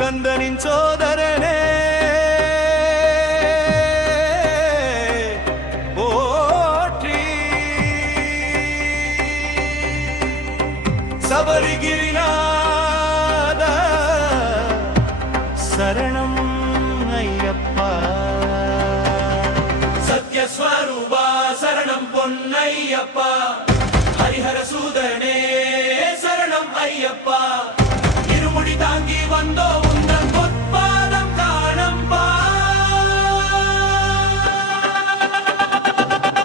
கந்தனின் சோதரனே போற்றி. சபரிகிரிநாத சரணம் ஐயப்பா. சத்யஸ்வரூபா சரணம் பொன்னையப்பா. ஹரிஹர சூதனே சரணம் ஐயப்பா. இருமுடி தாங்கி வந்தோ உந்தன் பொற்பாதம் காணம்பா.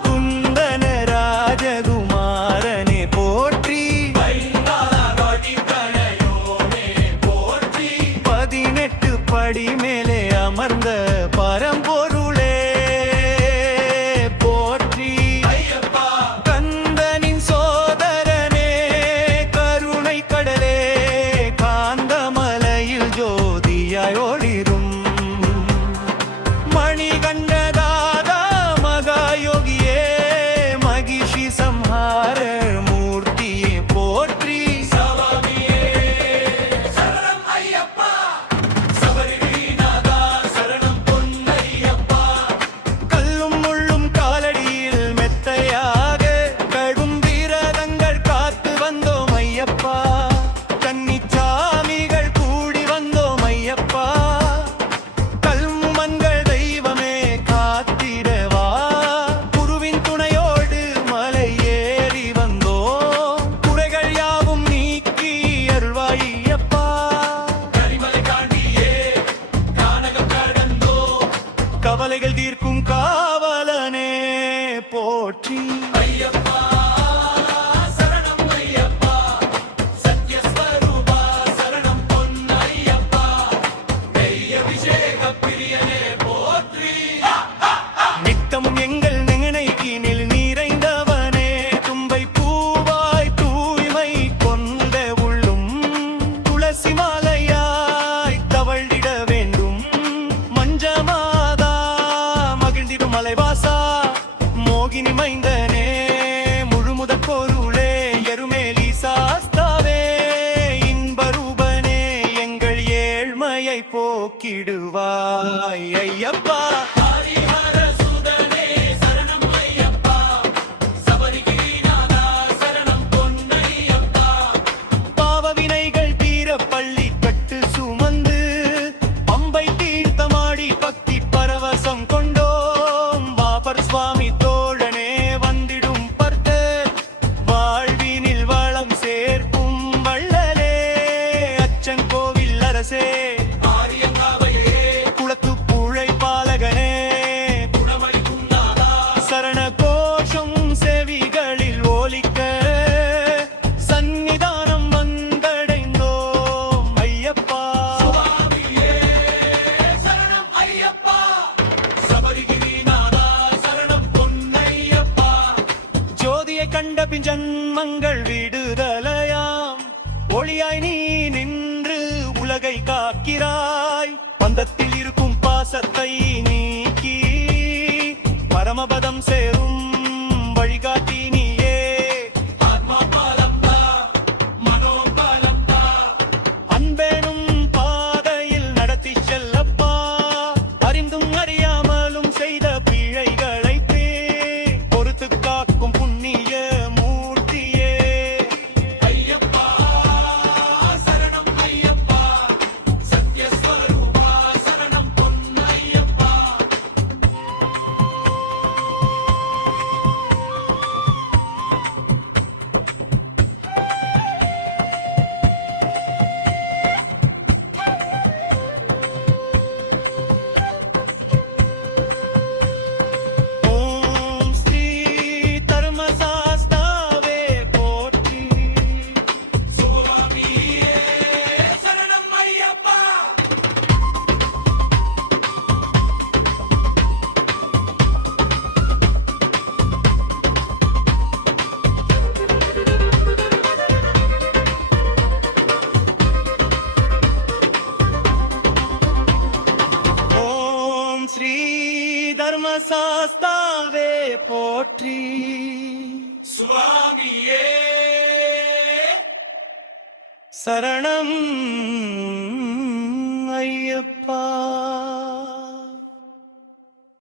குந்தன ராஜகுமாரனே போற்றி. 18 படி மேலே அமர்ந்த பரம்பொருளே போற்றி. கந்தனின் சோதரனே கருணை கடலே காந்தமலையில் ஜோதியாய் ஒளிரும் மணிகண்டதாதா மகாயோகியே மகிஷி சம்ஹார மூர்த்தியே போற்றி. கல்லும் முள்ளும் காலடியில் மெத்தையாக கடும் வீரதங்கள் காத்து வந்தோம் ஐயப்பா. கன்னிச்சாமிகள் கூடி வந்தோம் ஐயப்பா. கல்முமன்கள் தெய்வமே காத்திடவா. குருவின் துணையோடு மலை ஏறி வந்தோம். குறைகள் யாவும் நீக்கி அருள்வாய் ஐயப்பா. கவலைகள் தீர்க்கும் காவலனே போற்றி. நித்தமும் எங்கள் நினைக்கினில் நிறைந்தவனே தும்பை பூவாய் தூய்மை கொண்ட உள்ளும் துளசி மாலையாய் தவழ்ந்திட வேண்டும். மஞ்சமாதா மகிழ்ந்திடும் மலைவாசா மோகினி மைந்தனே முழுமுதற் பொருளே எருமேலி சாஸ்தாவே இன்பரூபனே எங்கள் ஏழ்மையை போக்கிடுவாய் ஐயப்பா. பாவவினைகள் தீர பள்ளி கட்டு சுமந்து பம்பை தீர்த்தமாடி பக்தி பரவசம் கொண்டோம். வாபர் சுவாமி தோழனே வந்திடும் பர்த்தர் வாழ்வினில் வளம் சேர்க்கும் வள்ளலே. அச்சன் கோவில் அரசே குளத்து புழை பாலகனே சரண கோஷம் செவிகளில் ஒலிக்க சந்நிதானம் வந்தடைந்தோம் ஐயப்பா. ஜோதியை கண்ட பின் ஜன்மங்கள் விடுதலையாம். ஒளியாய் நீ நின்று உலகை காக்கிறாய். பந்தத்தில் இருக்கும் பாசத்தை நீக்கி பரமபதம் சேரும் வழிகாட்டி நீயே. அன்பேனும் பாதையில் நடத்தி செல்லப்பா. அறிந்தும் அறியாமலும் செய்த பிழைகளை பொறுத்து காக்கும் புண்ணிய மூர்த்தியே. ஓம் ஸ்ரீ தர்மசாஸ்தாவே போற்றி. ஓம் ஸ்ரீ தர்மசாஸ்தாவே போற்றி. சுவாமியே சரணம் ஐயப்பா